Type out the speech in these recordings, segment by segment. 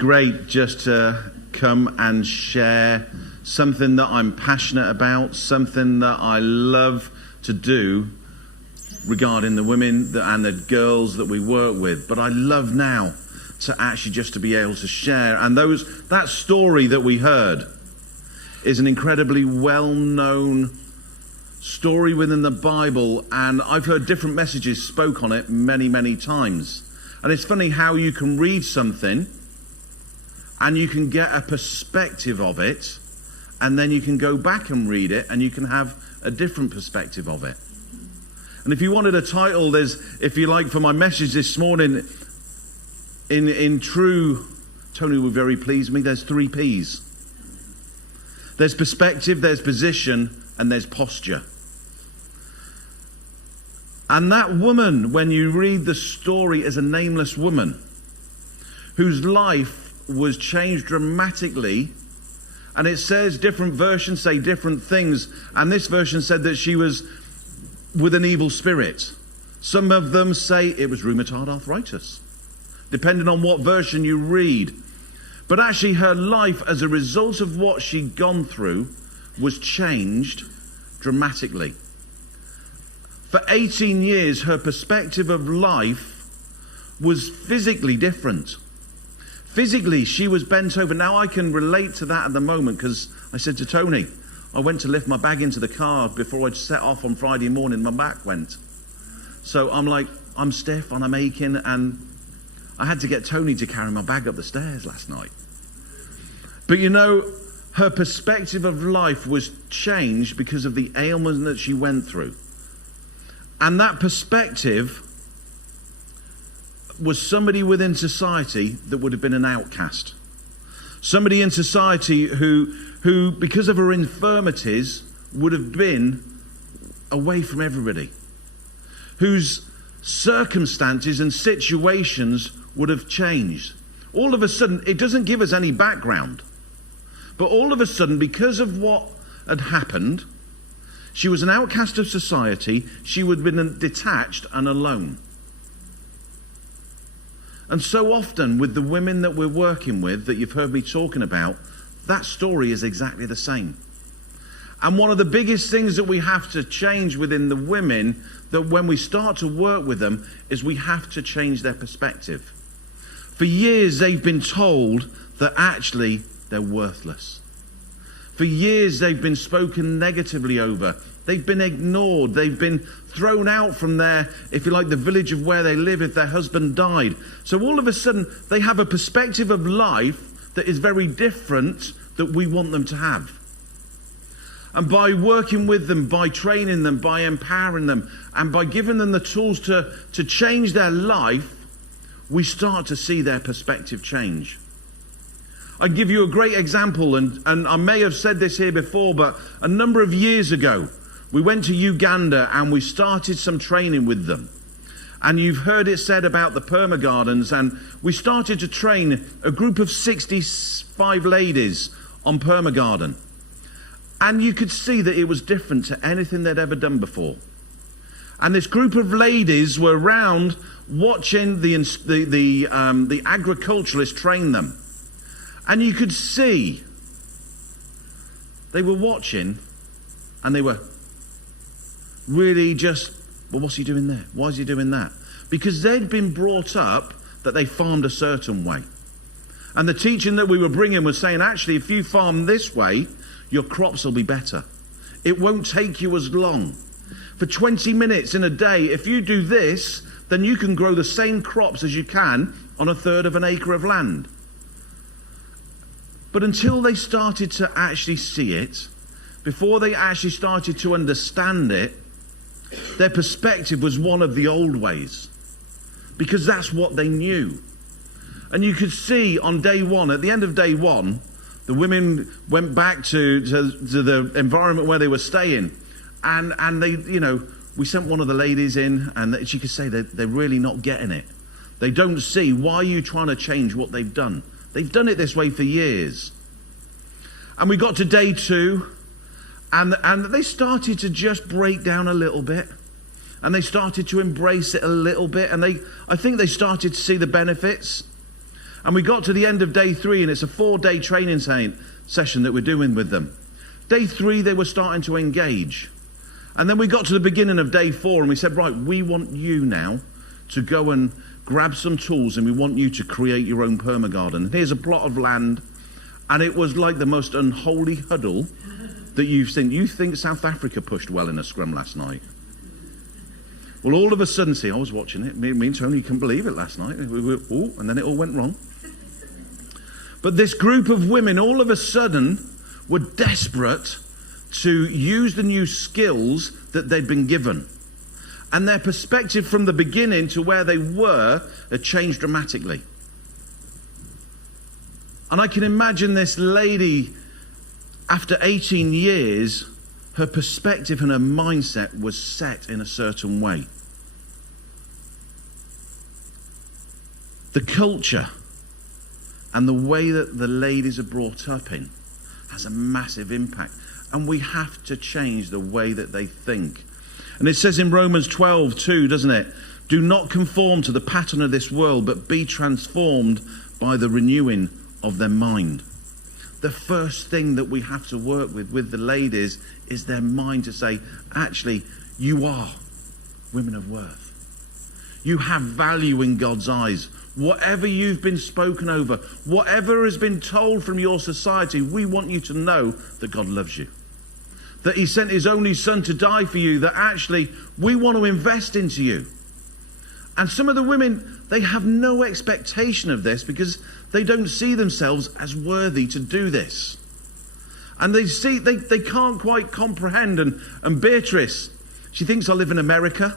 great just to come and share something that I'm passionate about, something that I love to do regarding the women and the girls that we work with. But I love now to actually just to be able to share. And that story that we heard is an incredibly well-known story within the Bible, and I've heard different messages spoke on it many, many times. And it's funny how you can read something and you can get a perspective of it, and then you can go back and read it and you can have a different perspective of it. And if you wanted a title, if you like, for my message this morning, in true, Tony will very pleased me, there's 3 P's. There's perspective, there's position, and there's posture. And that woman, when you read the story, is a nameless woman whose life was changed dramatically. And it says, different versions say different things. And this version said that she was with an evil spirit. Some of them say it was rheumatoid arthritis, depending on what version you read. But actually her life, as a result of what she'd gone through, was changed dramatically. For 18 years, her perspective of life was physically different. Physically, she was bent over. Now, I can relate to that at the moment, because I said to Tony, I went to lift my bag into the car before I'd set off on Friday morning, my back went. So I'm like, I'm stiff and I'm aching, and I had to get Tony to carry my bag up the stairs last night. But you know, her perspective of life was changed because of the ailment that she went through. And that perspective was somebody within society that would have been an outcast. Somebody in society who, because of her infirmities, would have been away from everybody. Whose circumstances and situations would have changed. All of a sudden, it doesn't give us any background. But all of a sudden, because of what had happened, she was an outcast of society. She would have been detached and alone. And so often with the women that we're working with, that you've heard me talking about, that story is exactly the same. And one of the biggest things that we have to change within the women, that when we start to work with them, is we have to change their perspective. For years they've been told that actually they're worthless. For years they've been spoken negatively over. They've been ignored. They've been thrown out from their, if you like, the village of where they live if their husband died. So all of a sudden they have a perspective of life that is very different that we want them to have. And by working with them, by training them, by empowering them, and by giving them the tools to change their life, we start to see their perspective change. I give you a great example, and I may have said this here before, but a number of years ago, we went to Uganda and we started some training with them. And you've heard it said about the perma gardens, and we started to train a group of 65 ladies on perma garden. And you could see that it was different to anything they'd ever done before. And this group of ladies were around watching the agriculturalists train them. And you could see they were watching, and they were really just, well, what's he doing there? Why is he doing that? Because they'd been brought up that they farmed a certain way. And the teaching that we were bringing was saying, actually, if you farm this way, your crops will be better. It won't take you as long. For 20 minutes in a day, if you do this, then you can grow the same crops as you can on 1/3 of an acre of land. But until they started to actually see it, before they actually started to understand it, their perspective was one of the old ways, because that's what they knew. And you could see on day one, at the end of day one, the women went back to the environment where they were staying, and they, you know, we sent one of the ladies in, and she could say they're really not getting it. They don't see, why are you trying to change what they've done? They've done it this way for years. And we got to day 2, and they started to just break down a little bit. And they started to embrace it a little bit. And I think they started to see the benefits. And we got to the end of day 3, and it's a 4-day training session that we're doing with them. Day 3, they were starting to engage. And then we got to the beginning of day 4, and we said, right, we want you now to go and grab some tools, and we want you to create your own permagarden. Here's a plot of land, and it was like the most unholy huddle that you've seen. You think South Africa pushed well in a scrum last night? Well, all of a sudden, see, I was watching it. Me and Tony couldn't believe it last night. And then it all went wrong. But this group of women, all of a sudden, were desperate to use the new skills that they'd been given. And their perspective from the beginning to where they were had changed dramatically. And I can imagine this lady, after 18 years, her perspective and her mindset was set in a certain way. The culture and the way that the ladies are brought up in has a massive impact. And we have to change the way that they think. And it says in Romans 12:2, doesn't it? Do not conform to the pattern of this world, but be transformed by the renewing of their mind. The first thing that we have to work with the ladies is their mind, to say, actually, you are women of worth. You have value in God's eyes. Whatever you've been spoken over, whatever has been told from your society, we want you to know that God loves you. That he sent his only son to die for you, that actually we want to invest into you. And some of the women, they have no expectation of this because they don't see themselves as worthy to do this. And they can't quite comprehend. And Beatrice, she thinks I live in America.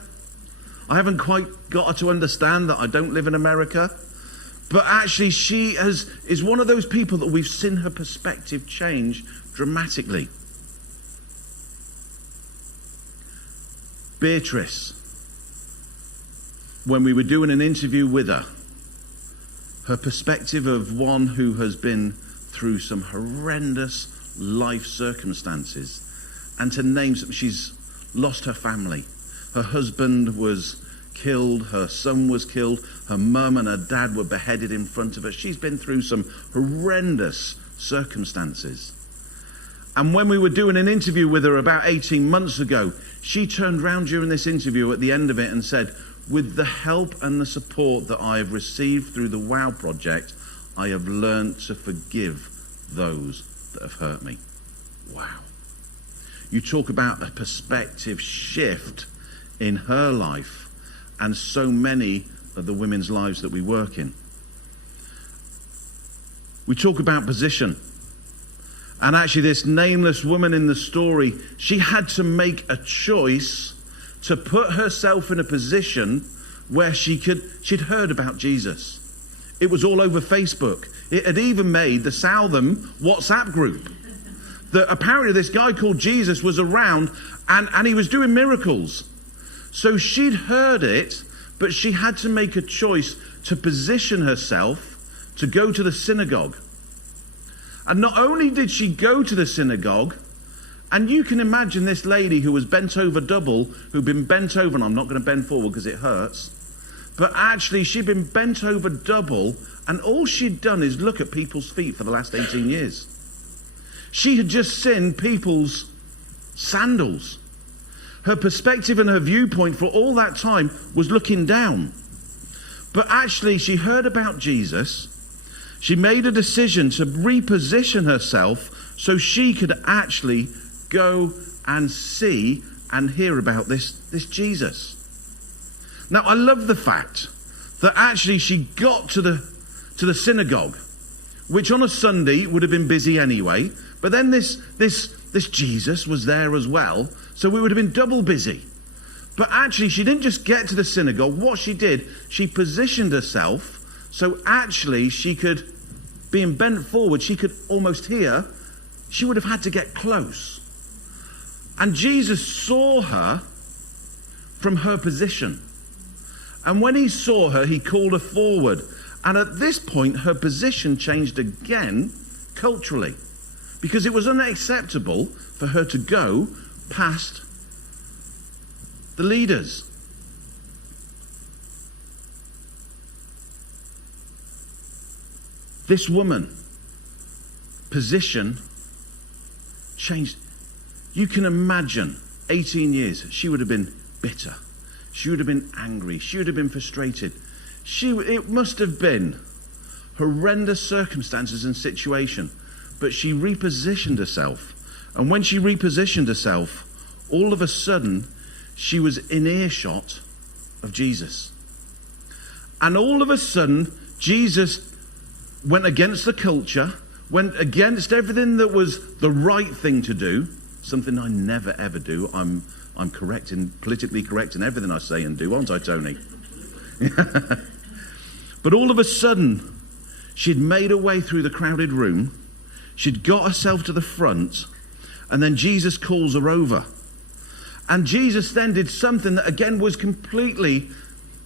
I haven't quite got her to understand that I don't live in America. But actually she is one of those people that we've seen her perspective change dramatically. Beatrice, when we were doing an interview with her, her perspective of one who has been through some horrendous life circumstances, and to name some, she's lost her family. Her husband was killed, her son was killed, her mum and her dad were beheaded in front of her. She's been through some horrendous circumstances. And when we were doing an interview with her about 18 months ago, she turned around during this interview at the end of it and said, with the help and the support that I have received through the WOW project, I have learned to forgive those that have hurt me. Wow. You talk about the perspective shift in her life and so many of the women's lives that we work in. We talk about position. And actually this nameless woman in the story, she had to make a choice to put herself in a position where she'd heard about Jesus. It was all over Facebook. It had even made the Southam WhatsApp group. That apparently this guy called Jesus was around and he was doing miracles. So she'd heard it, but she had to make a choice to position herself to go to the synagogue. And not only did she go to the synagogue, and you can imagine this lady who was bent over double, who'd been bent over, and I'm not going to bend forward because it hurts, but actually she'd been bent over double, and all she'd done is look at people's feet for the last 18 years. She had just seen people's sandals. Her perspective and her viewpoint for all that time was looking down. But actually she heard about Jesus. She made a decision to reposition herself so she could actually go and see and hear about this Jesus. Now, I love the fact that actually she got to the synagogue, which on a Sunday would have been busy anyway. But then this Jesus was there as well, so we would have been double busy. But actually, she didn't just get to the synagogue. What she did, she positioned herself so actually she could, being bent forward, she could almost hear. She would have had to get close. And Jesus saw her from her position. And when he saw her, he called her forward. And at this point, her position changed again culturally, because it was unacceptable for her to go past the leaders. This woman, position changed. You can imagine 18 years, she would have been bitter. She would have been angry. She would have been frustrated. It must have been horrendous circumstances and situation, but she repositioned herself. And when she repositioned herself, all of a sudden, she was in earshot of Jesus. And all of a sudden, Jesus went against the culture, went against everything that was the right thing to do, something I never ever do. I'm politically correct in everything I say and do, aren't I, Tony? But all of a sudden, she'd made her way through the crowded room. She'd got herself to the front, and then Jesus calls her over. And Jesus then did something that again was completely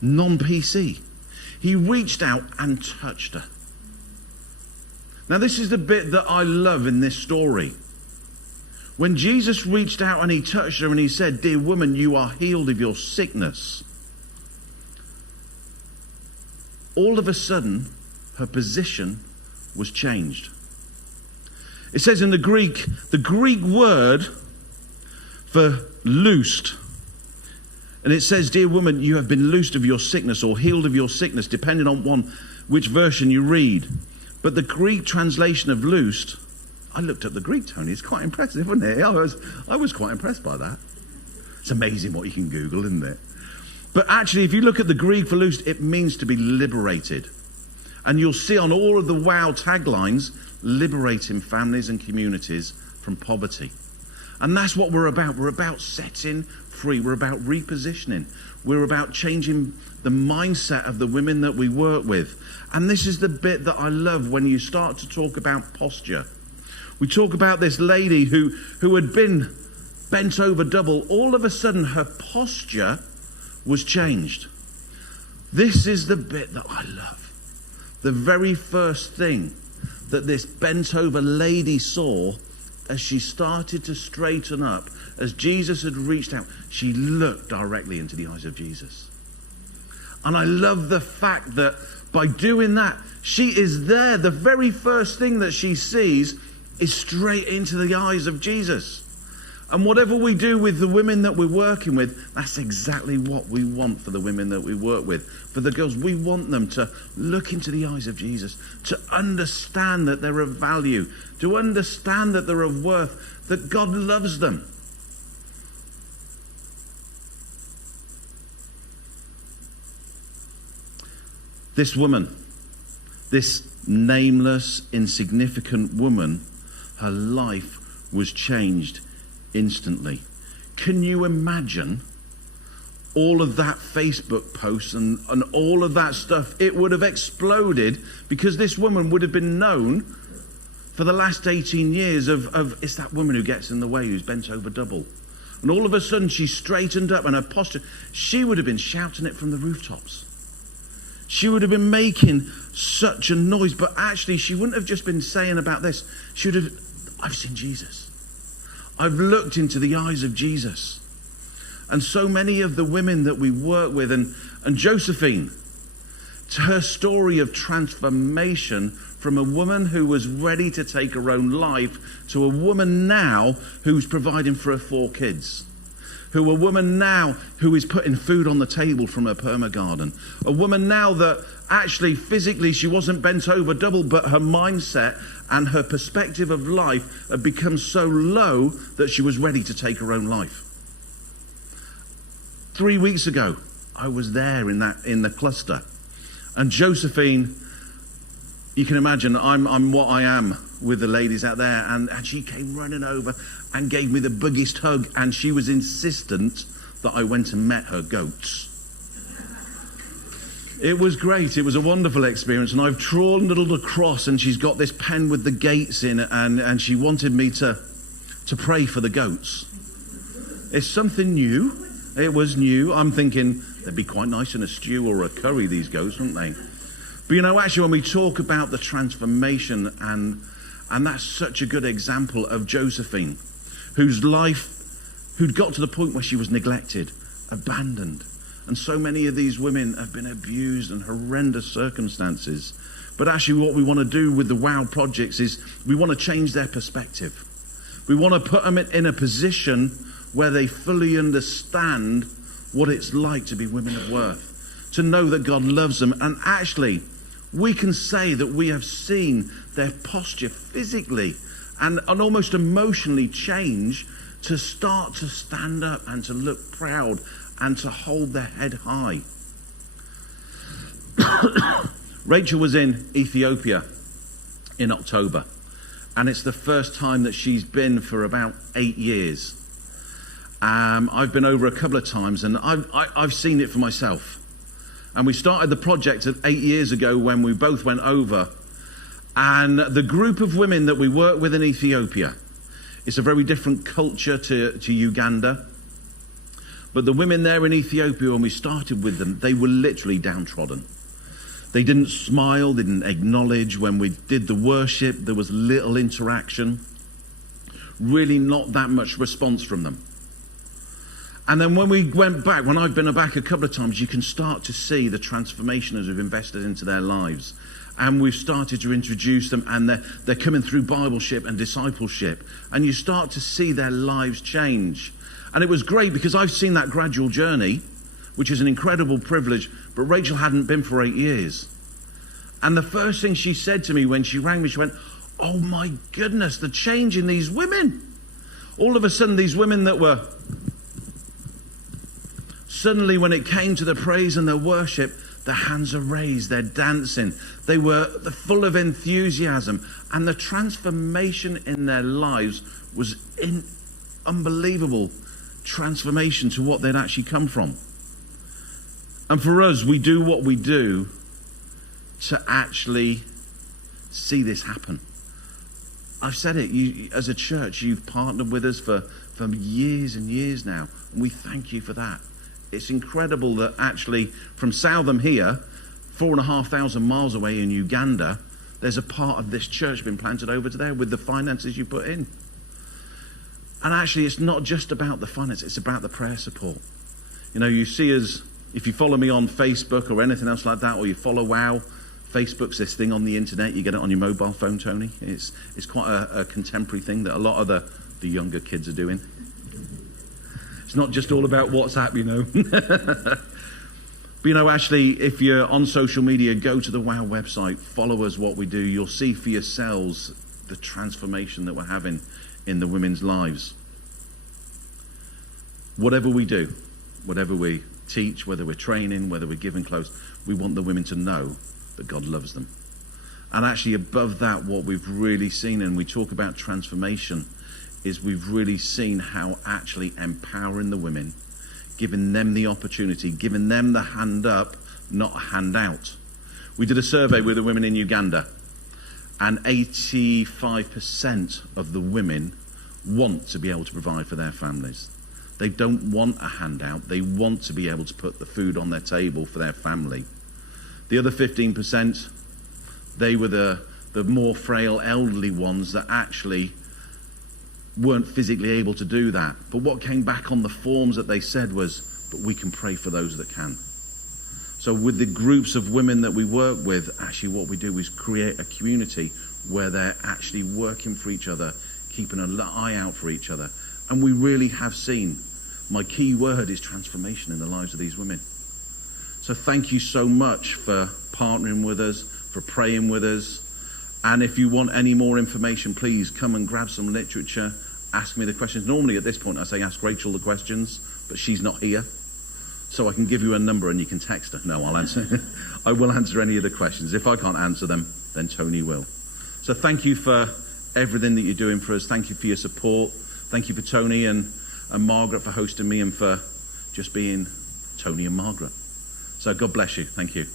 non-PC. He reached out and touched her. Now this is the bit that I love in this story. When Jesus reached out and he touched her and he said, "Dear woman, you are healed of your sickness." All of a sudden, her position was changed. It says in the Greek word for loosed. And it says, "Dear woman, you have been loosed of your sickness," or healed of your sickness, depending on which version you read. But the Greek translation of loosed, I looked up the Greek, Tony. It's quite impressive, wasn't it? I was quite impressed by that. It's amazing what you can Google, isn't it? But actually, if you look at the Greek for loosed, it means to be liberated. And you'll see on all of the WOW taglines, liberating families and communities from poverty. And that's what we're about. We're about setting free. We're about repositioning. We're about changing the mindset of the women that we work with. And this is the bit that I love when you start to talk about posture. We talk about this lady who had been bent over double. All of a sudden, her posture was changed. This is the bit that I love. The very first thing that this bent over lady saw as she started to straighten up, as Jesus had reached out, she looked directly into the eyes of Jesus. And I love the fact that by doing that, she is there. The very first thing that she sees is straight into the eyes of Jesus. And whatever we do with the women that we're working with, that's exactly what we want for the women that we work with. For the girls, we want them to look into the eyes of Jesus, to understand that they're of value, to understand that they're of worth, that God loves them. This woman, this nameless, insignificant woman, her life was changed instantly. Can you imagine all of that Facebook posts and all of that stuff? It would have exploded because this woman would have been known for the last 18 years of it's that woman who gets in the way, who's bent over double. And all of a sudden she straightened up and her posture, she would have been shouting it from the rooftops. She would have been making such a noise, but actually she wouldn't have just been saying about this. She would have, I've seen Jesus. I've looked into the eyes of Jesus. And so many of the women that we work with, and Josephine, to her story of transformation from a woman who was ready to take her own life to a woman now who's providing for her 4 kids. A woman now who is putting food on the table from her perma garden. A woman now that actually physically she wasn't bent over double, but her mindset and her perspective of life had become so low that she was ready to take her own life. 3 weeks ago, I was there in the cluster. And Josephine, you can imagine, I'm what I am with the ladies out there, and she came running over and gave me the biggest hug, and she was insistent that I went and met her goats. It was great. It was a wonderful experience, and I've drawn a little cross, and she's got this pen with the gates in it, and she wanted me to pray for the goats. It's something new. It was new. I'm thinking they'd be quite nice in a stew or a curry, these goats, wouldn't they? But you know, actually, when we talk about the transformation, and that's such a good example of Josephine, whose life, who'd got to the point where she was neglected, abandoned. And so many of these women have been abused in horrendous circumstances. But actually what we want to do with the WOW projects is we want to change their perspective. We want to put them in a position where they fully understand what it's like to be women of worth, to know that God loves them. And actually, we can say that we have seen their posture physically and almost emotionally change to start to stand up and to look proud and to hold their head high. Rachel was in Ethiopia in October, and it's the first time that she's been for about 8 years. I've been over a couple of times, and I've seen it for myself. And we started the project 8 years ago when we both went over. And the group of women that we work with in Ethiopia, it's a very different culture to Uganda. But the women there in Ethiopia, when we started with them, they were literally downtrodden. They didn't smile, they didn't acknowledge. When we did the worship, there was little interaction. Really not that much response from them. And then when we went back, when I've been back a couple of times, you can start to see the transformation as we've invested into their lives. And we've started to introduce them, and they're coming through Bibleship and discipleship. And you start to see their lives change. And it was great because I've seen that gradual journey, which is an incredible privilege, but Rachel hadn't been for 8 years. And the first thing she said to me when she rang me, she went, "Oh my goodness, the change in these women." All of a sudden, these women that were, suddenly when it came to the praise and the worship, their hands are raised, they're dancing. They were full of enthusiasm. And the transformation in their lives was unbelievable transformation to what they'd actually come from. And for us, we do what we do to actually see this happen. I've said it, you, as a church, you've partnered with us for years and years now, and we thank you for that. It's incredible that actually from Southam here, 4,500 miles away in Uganda, there's a part of this church been planted over to there with the finances you put in. And actually, it's not just about the finance, it's about the prayer support. You know, you see us, if you follow me on Facebook or anything else like that, or you follow WOW, Facebook's this thing on the internet, you get it on your mobile phone, Tony. It's quite a contemporary thing that a lot of the younger kids are doing. It's not just all about WhatsApp, you know. But, you know, actually, if you're on social media, go to the WOW website, follow us, what we do. You'll see for yourselves the transformation that we're having in the women's lives. Whatever we do, whatever we teach, whether we're training, whether we're giving clothes, we want the women to know that God loves them. And actually above that, what we've really seen, and we talk about transformation, is we've really seen how actually empowering the women, giving them the opportunity, giving them the hand up, not a hand out. We did a survey with the women in Uganda, and 85% of the women want to be able to provide for their families. They don't want a handout. They want to be able to put the food on their table for their family. The other 15%, they were the more frail elderly ones that actually weren't physically able to do that. But what came back on the forms that they said was, but we can pray for those that can. So with the groups of women that we work with, actually what we do is create a community where they're actually working for each other, keeping an eye out for each other. And we really have seen, my key word is transformation in the lives of these women. So thank you so much for partnering with us, for praying with us. And if you want any more information, please come and grab some literature, ask me the questions. Normally at this point I say ask Rachel the questions, but she's not here. So I can give you a number and you can text her. No, I'll answer. I will answer any of the questions. If I can't answer them, then Tony will. So thank you for everything that you're doing for us. Thank you for your support. Thank you for Tony and Margaret for hosting me and for just being Tony and Margaret. So God bless you. Thank you.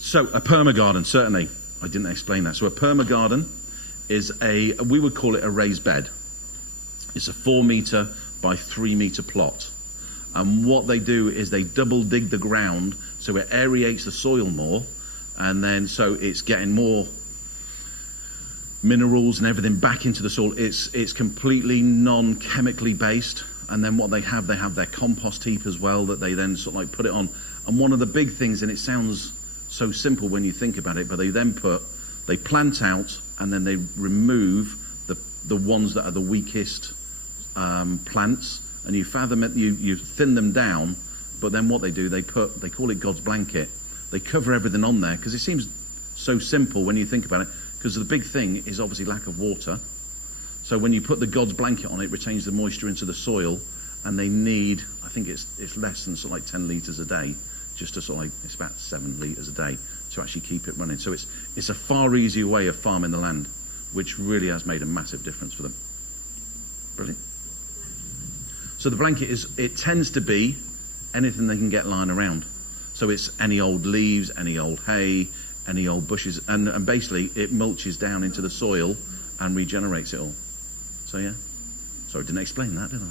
So a permagarden, certainly. I didn't explain that. So a permagarden is we would call it a raised bed. It's a 4 meter by 3 meter plot. And what they do is they double dig the ground so it aerates the soil more. And then so it's getting more minerals and everything back into the soil. It's completely non-chemically based. And then what they have their compost heap as well that they then sort of like put it on. And one of the big things, and it sounds So simple when you think about it, but they plant out and then they remove the ones that are the weakest plants, and you thin them down, but then what they do, they call it God's blanket. They cover everything on there, because it seems so simple when you think about it, because the big thing is obviously lack of water. So when you put the God's blanket on it, retains the moisture into the soil, and they need, I think it's less than sort of like 10 litres a day, just to sort of like, it's about 7 litres a day to actually keep it running. So it's a far easier way of farming the land, which really has made a massive difference for them. Brilliant. So the blanket it tends to be anything they can get lying around. So it's any old leaves, any old hay, any old bushes, and basically it mulches down into the soil and regenerates it all. So yeah. Sorry, didn't explain that, did I?